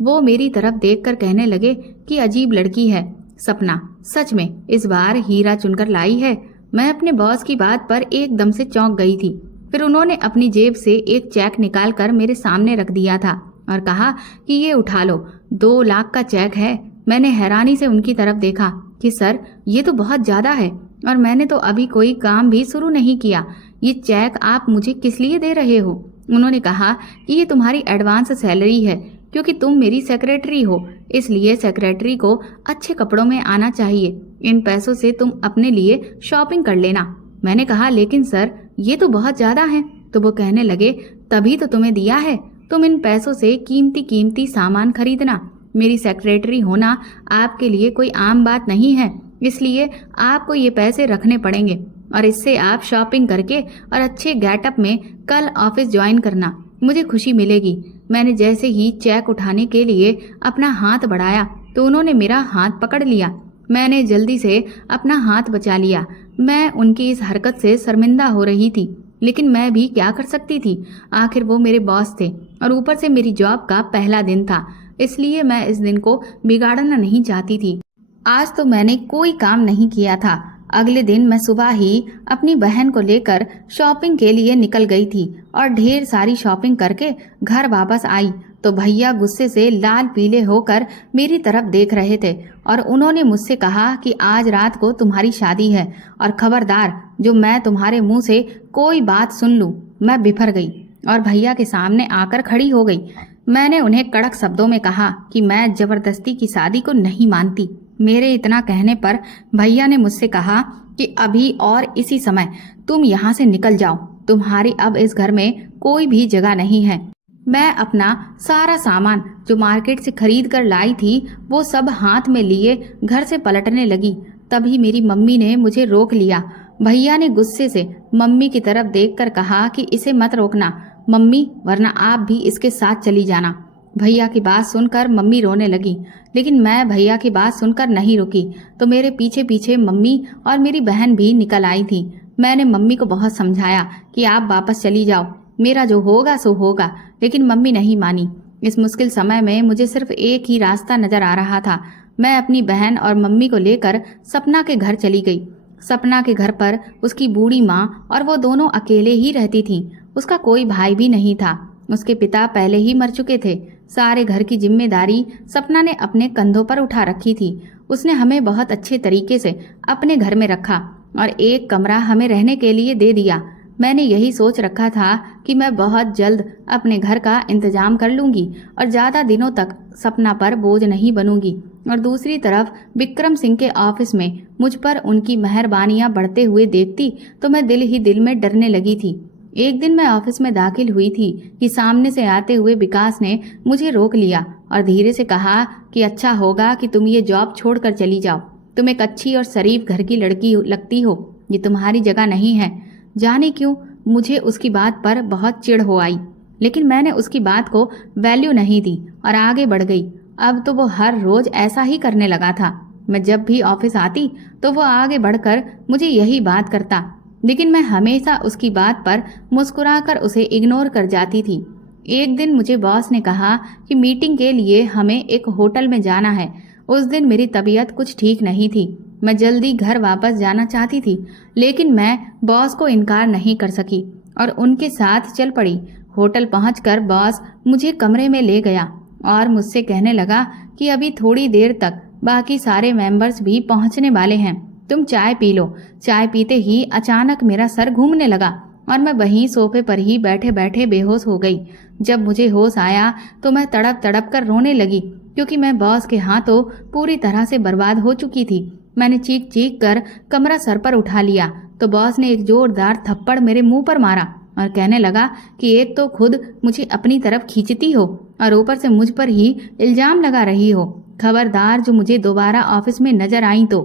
वो मेरी तरफ देखकर कहने लगे कि अजीब लड़की है सपना, सच में इस बार हीरा चुनकर लाई है। मैं अपने बॉस की बात पर एकदम से चौंक गई थी। फिर उन्होंने अपनी जेब से एक चेक निकालकर मेरे सामने रख दिया था और कहा कि ये उठा लो, 2 लाख का चेक है। मैंने हैरानी से उनकी तरफ देखा कि सर, ये तो बहुत ज्यादा है और मैंने तो अभी कोई काम भी शुरू नहीं किया। ये चेक आप मुझे किस लिए दे रहे हो? उन्होंने कहा कि ये तुम्हारी एडवांस सैलरी है, क्योंकि तुम मेरी सेक्रेटरी हो, इसलिए सेक्रेटरी को अच्छे कपड़ों में आना चाहिए। इन पैसों से तुम अपने लिए शॉपिंग कर लेना। मैंने कहा, लेकिन सर, ये तो बहुत ज्यादा है। तो वो कहने लगे, तभी तो तुम्हें दिया है, तुम इन पैसों से कीमती कीमती सामान खरीदना। मेरी सेक्रेटरी होना आपके लिए कोई आम बात नहीं है, इसलिए आपको ये पैसे रखने पड़ेंगे और इससे आप शॉपिंग करके और अच्छे गेटअप में कल ऑफिस ज्वाइन करना, मुझे खुशी मिलेगी। मैंने जैसे ही चेक उठाने के लिए अपना हाथ बढ़ाया तो उन्होंने मेरा हाथ पकड़ लिया। मैंने जल्दी से अपना हाथ बचा लिया। मैं उनकी इस हरकत से शर्मिंदा हो रही थी, लेकिन मैं भी क्या कर सकती थी? आखिर वो मेरे बॉस थे और ऊपर से मेरी जॉब का पहला दिन था, इसलिए मैं इस दिन को बिगाड़ना नहीं चाहती थी। आज तो मैंने कोई काम नहीं किया था। अगले दिन मैं सुबह ही अपनी बहन को लेकर शॉपिंग के लिए निकल गई थी और ढेर सारी शॉपिंग करके घर वापस आई तो भैया गुस्से से लाल पीले होकर मेरी तरफ देख रहे थे और उन्होंने मुझसे कहा कि आज रात को तुम्हारी शादी है और खबरदार, जो मैं तुम्हारे मुंह से कोई बात सुन लूं। मैं बिफर गई और भैया के सामने आकर खड़ी हो गई। मैंने उन्हें कड़क शब्दों में कहा कि मैं जबरदस्ती की शादी को नहीं मानती। मेरे इतना कहने पर भैया ने मुझसे कहा कि अभी और इसी समय तुम यहाँ से निकल जाओ, तुम्हारी अब इस घर में कोई भी जगह नहीं है। मैं अपना सारा सामान जो मार्केट से खरीद कर लाई थी वो सब हाथ में लिए घर से पलटने लगी। तभी मेरी मम्मी ने मुझे रोक लिया। भैया ने गुस्से से मम्मी की तरफ देखकर कहा कि इसे मत रोकना मम्मी, वरना आप भी इसके साथ चली जाना। भैया की बात सुनकर मम्मी रोने लगी, लेकिन मैं भैया की बात सुनकर नहीं रुकी तो मेरे पीछे पीछे मम्मी और मेरी बहन भी निकल आई थी। मैंने मम्मी को बहुत समझाया कि आप वापस चली जाओ, मेरा जो होगा सो होगा, लेकिन मम्मी नहीं मानी। इस मुश्किल समय में मुझे सिर्फ एक ही रास्ता नजर आ रहा था। मैं अपनी बहन और मम्मी को लेकर सपना के घर चली गई। सपना के घर पर उसकी बूढ़ी माँ और वो दोनों अकेले ही रहती थीं। उसका कोई भाई भी नहीं था। उसके पिता पहले ही मर चुके थे। सारे घर की जिम्मेदारी सपना ने अपने कंधों पर उठा रखी थी। उसने हमें बहुत अच्छे तरीके से अपने घर में रखा और एक कमरा हमें रहने के लिए दे दिया। मैंने यही सोच रखा था कि मैं बहुत जल्द अपने घर का इंतजाम कर लूंगी और ज़्यादा दिनों तक सपना पर बोझ नहीं बनूंगी। और दूसरी तरफ विक्रम सिंह के ऑफिस में मुझ पर उनकी मेहरबानियां बढ़ते हुए देखती तो मैं दिल ही दिल में डरने लगी थी। एक दिन मैं ऑफिस में दाखिल हुई थी कि सामने से आते हुए विकास ने मुझे रोक लिया और धीरे से कहा कि अच्छा होगा कि तुम ये जॉब छोड़कर चली जाओ। तुम एक अच्छी और शरीफ घर की लड़की लगती हो, ये तुम्हारी जगह नहीं है। जाने क्यों मुझे उसकी बात पर बहुत चिढ़ हो आई, लेकिन मैंने उसकी बात को वैल्यू नहीं दी और आगे बढ़ गई। अब तो वो हर रोज ऐसा ही करने लगा था। मैं जब भी ऑफिस आती तो वो आगे बढ़कर मुझे यही बात करता, लेकिन मैं हमेशा उसकी बात पर मुस्कुराकर उसे इग्नोर कर जाती थी। एक दिन मुझे बॉस ने कहा कि मीटिंग के लिए हमें एक होटल में जाना है। उस दिन मेरी तबीयत कुछ ठीक नहीं थी। मैं जल्दी घर वापस जाना चाहती थी, लेकिन मैं बॉस को इनकार नहीं कर सकी और उनके साथ चल पड़ी। होटल पहुंचकर बॉस मुझे कमरे में ले गया और मुझसे कहने लगा कि अभी थोड़ी देर तक बाकी सारे मेंबर्स भी पहुंचने वाले हैं, तुम चाय पी लो। चाय पीते ही अचानक मेरा सर घूमने लगा और मैं वहीं सोफे पर ही बैठे बैठे बेहोश हो गई। जब मुझे होश आया तो मैं तड़प तड़प कर रोने लगी, क्योंकि मैं बॉस के हाथों पूरी तरह से बर्बाद हो चुकी थी। मैंने चीख चीख कर कमरा सर पर उठा लिया तो बॉस ने एक जोरदार थप्पड़ मेरे मुंह पर मारा और कहने लगा कि एक तो खुद मुझे अपनी तरफ खींचती हो और ऊपर से मुझ पर ही इल्जाम लगा रही हो। खबरदार जो मुझे दोबारा ऑफिस में नजर आई तो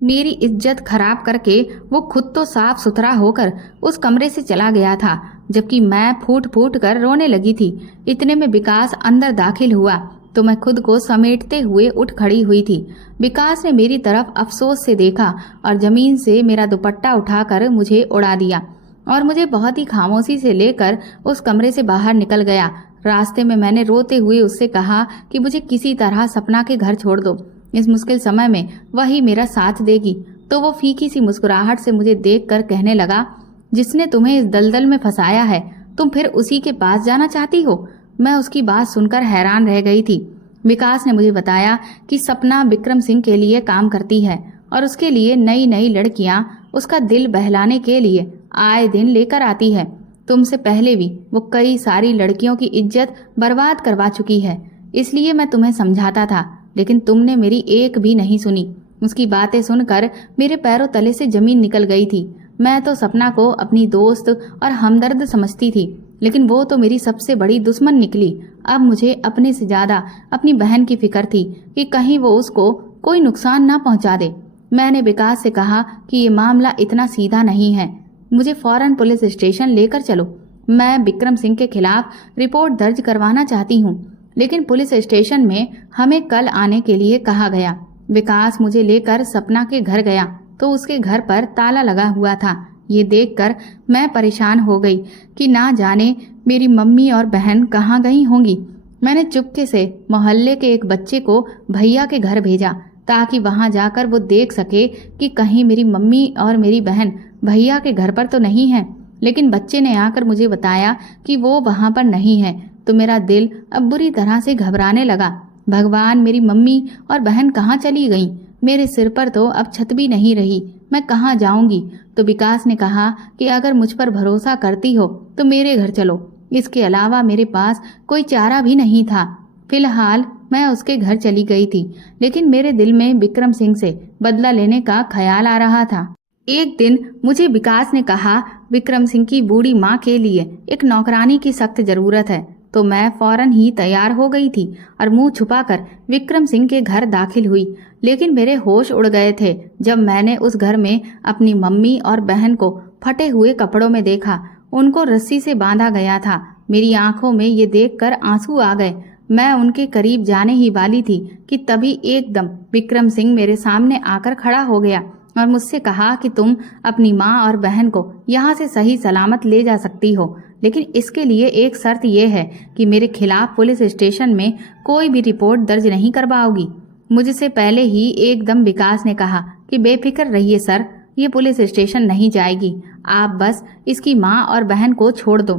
मेरी इज्जत खराब करके वो खुद तो साफ सुथरा होकर उस कमरे से चला गया था, जबकि मैं फूट फूट कर रोने लगी थी। इतने में विकास अंदर दाखिल हुआ तो मैं खुद को समेटते हुए उठ खड़ी हुई थी। विकास ने मेरी तरफ अफसोस से देखा और जमीन से मेरा दुपट्टा उठाकर मुझे उड़ा दिया और मुझे बहुत ही खामोशी से लेकर उस कमरे से बाहर निकल गया। रास्ते में मैंने रोते हुए उससे कहा कि मुझे किसी तरह सपना के घर छोड़ दो, इस मुश्किल समय में वही मेरा साथ देगी। तो वो फीकी सी मुस्कुराहट से मुझे देखकर कहने लगा, जिसने तुम्हें इस दलदल में फंसाया है तुम फिर उसी के पास जाना चाहती हो। मैं उसकी बात सुनकर हैरान रह गई थी। विकास ने मुझे बताया कि सपना विक्रम सिंह के लिए काम करती है और उसके लिए नई नई लड़कियां उसका दिल बहलाने के लिए आए दिन लेकर आती है। तुमसे पहले भी वो कई सारी लड़कियों की इज्जत बर्बाद करवा चुकी है, इसलिए मैं तुम्हें समझाता था, लेकिन तुमने मेरी एक भी नहीं सुनी। उसकी बातें सुनकर मेरे पैरों तले से जमीन निकल गई थी। मैं तो सपना को अपनी दोस्त और हमदर्द समझती थी, लेकिन वो तो मेरी सबसे बड़ी दुश्मन निकली। अब मुझे अपने से ज्यादा अपनी बहन की फिक्र थी कि कहीं वो उसको कोई नुकसान ना पहुंचा दे। मैंने विकास से कहा कि ये मामला इतना सीधा नहीं है, मुझे फौरन पुलिस स्टेशन लेकर चलो। मैं विक्रम सिंह के खिलाफ रिपोर्ट दर्ज करवाना चाहती हूँ, लेकिन पुलिस स्टेशन में हमें कल आने के लिए कहा गया। विकास मुझे लेकर सपना के घर गया तो उसके घर पर ताला लगा हुआ था। ये देखकर मैं परेशान हो गई कि ना जाने मेरी मम्मी और बहन कहाँ गई होंगी। मैंने चुपके से मोहल्ले के एक बच्चे को भैया के घर भेजा ताकि वहां जाकर वो देख सके कि कहीं मेरी मम्मी और मेरी बहन भैया के घर पर तो नहीं है। लेकिन बच्चे ने आकर मुझे बताया कि वो वहां पर नहीं है, तो मेरा दिल अब बुरी तरह से घबराने लगा। भगवान, मेरी मम्मी और बहन कहाँ चली गईं? मेरे सिर पर तो अब छत भी नहीं रही, मैं कहाँ जाऊंगी? तो विकास ने कहा कि अगर मुझ पर भरोसा करती हो तो मेरे घर चलो। इसके अलावा मेरे पास कोई चारा भी नहीं था। फिलहाल मैं उसके घर चली गई थी, लेकिन मेरे दिल में विक्रम सिंह से बदला लेने का ख्याल आ रहा था। एक दिन मुझे विकास ने कहा, विक्रम सिंह की बूढ़ी माँ के लिए एक नौकरानी की सख्त जरूरत है। तो मैं फौरन ही तैयार हो गई थी और मुंह छुपाकर विक्रम सिंह के घर दाखिल हुई। लेकिन मेरे होश उड़ गए थे जब मैंने उस घर में अपनी मम्मी और बहन को फटे हुए कपड़ों में देखा। उनको रस्सी से बांधा गया था। मेरी आंखों में ये देखकर आंसू आ गए। मैं उनके करीब जाने ही वाली थी कि तभी एकदम विक्रम सिंह मेरे सामने आकर खड़ा हो गया और मुझसे कहा कि तुम अपनी माँ और बहन को यहाँ से सही सलामत ले जा सकती हो, लेकिन इसके लिए एक शर्त यह है कि मेरे खिलाफ पुलिस स्टेशन में कोई भी रिपोर्ट दर्ज नहीं करवाओगी। मुझसे पहले ही एकदम विकास ने कहा कि बेफिक्र रहिए सर, ये पुलिस स्टेशन नहीं जाएगी, आप बस इसकी माँ और बहन को छोड़ दो।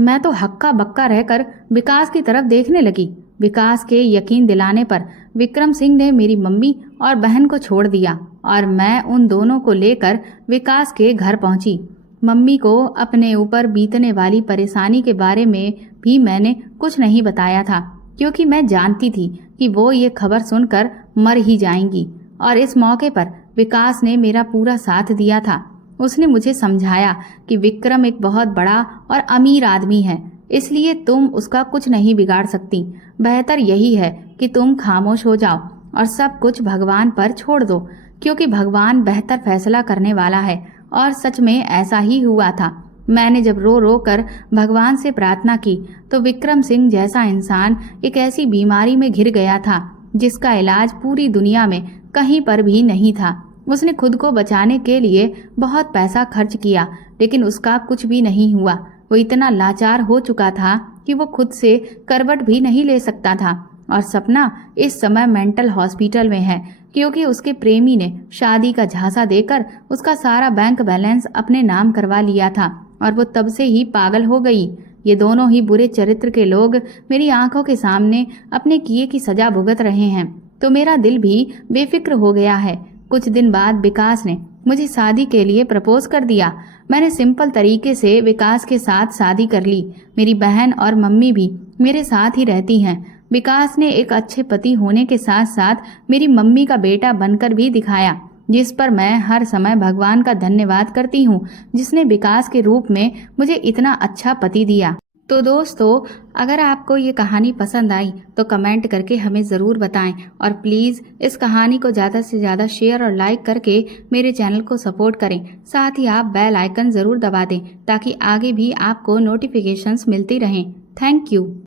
मैं तो हक्का बक्का रहकर विकास की तरफ देखने लगी। विकास के यकीन दिलाने पर विक्रम सिंह ने मेरी मम्मी और बहन को छोड़ दिया और मैं उन दोनों को लेकर विकास के घर पहुंची। मम्मी को अपने ऊपर बीतने वाली परेशानी के बारे में भी मैंने कुछ नहीं बताया था, क्योंकि मैं जानती थी कि वो ये खबर सुनकर मर ही जाएंगी। और इस मौके पर विकास ने मेरा पूरा साथ दिया था। उसने मुझे समझाया कि विक्रम एक बहुत बड़ा और अमीर आदमी है, इसलिए तुम उसका कुछ नहीं बिगाड़ सकती। बेहतर यही है कि तुम खामोश हो जाओ और सब कुछ भगवान पर छोड़ दो, क्योंकि भगवान बेहतर फैसला करने वाला है। और सच में ऐसा ही हुआ था। मैंने जब रो रो कर भगवान से प्रार्थना की तो विक्रम सिंह जैसा इंसान एक ऐसी बीमारी में घिर गया था जिसका इलाज पूरी दुनिया में कहीं पर भी नहीं था। उसने खुद को बचाने के लिए बहुत पैसा खर्च किया, लेकिन उसका कुछ भी नहीं हुआ। वो इतना लाचार हो चुका था कि वो खुद से करवट भी नहीं ले सकता था। और सपना इस समय मेंटल हॉस्पिटल में है, क्योंकि उसके प्रेमी ने शादी का झांसा देकर उसका सारा बैंक बैलेंस अपने नाम करवा लिया था और वो तब से ही पागल हो गई। ये दोनों ही बुरे चरित्र के लोग मेरी आंखों के सामने अपने किए की सजा भुगत रहे हैं, तो मेरा दिल भी बेफिक्र हो गया है। कुछ दिन बाद विकास ने मुझे शादी के लिए प्रपोज कर दिया। मैंने सिंपल तरीके से विकास के साथ शादी कर ली। मेरी बहन और मम्मी भी मेरे साथ ही रहती हैं। विकास ने एक अच्छे पति होने के साथ साथ मेरी मम्मी का बेटा बनकर भी दिखाया, जिस पर मैं हर समय भगवान का धन्यवाद करती हूँ, जिसने विकास के रूप में मुझे इतना अच्छा पति दिया। तो दोस्तों, अगर आपको ये कहानी पसंद आई तो कमेंट करके हमें ज़रूर बताएं और प्लीज़ इस कहानी को ज़्यादा से ज़्यादा शेयर और लाइक करके मेरे चैनल को सपोर्ट करें। साथ ही आप बेल आइकन ज़रूर दबा दें ताकि आगे भी आपको नोटिफिकेशंस मिलती रहें। Thank you.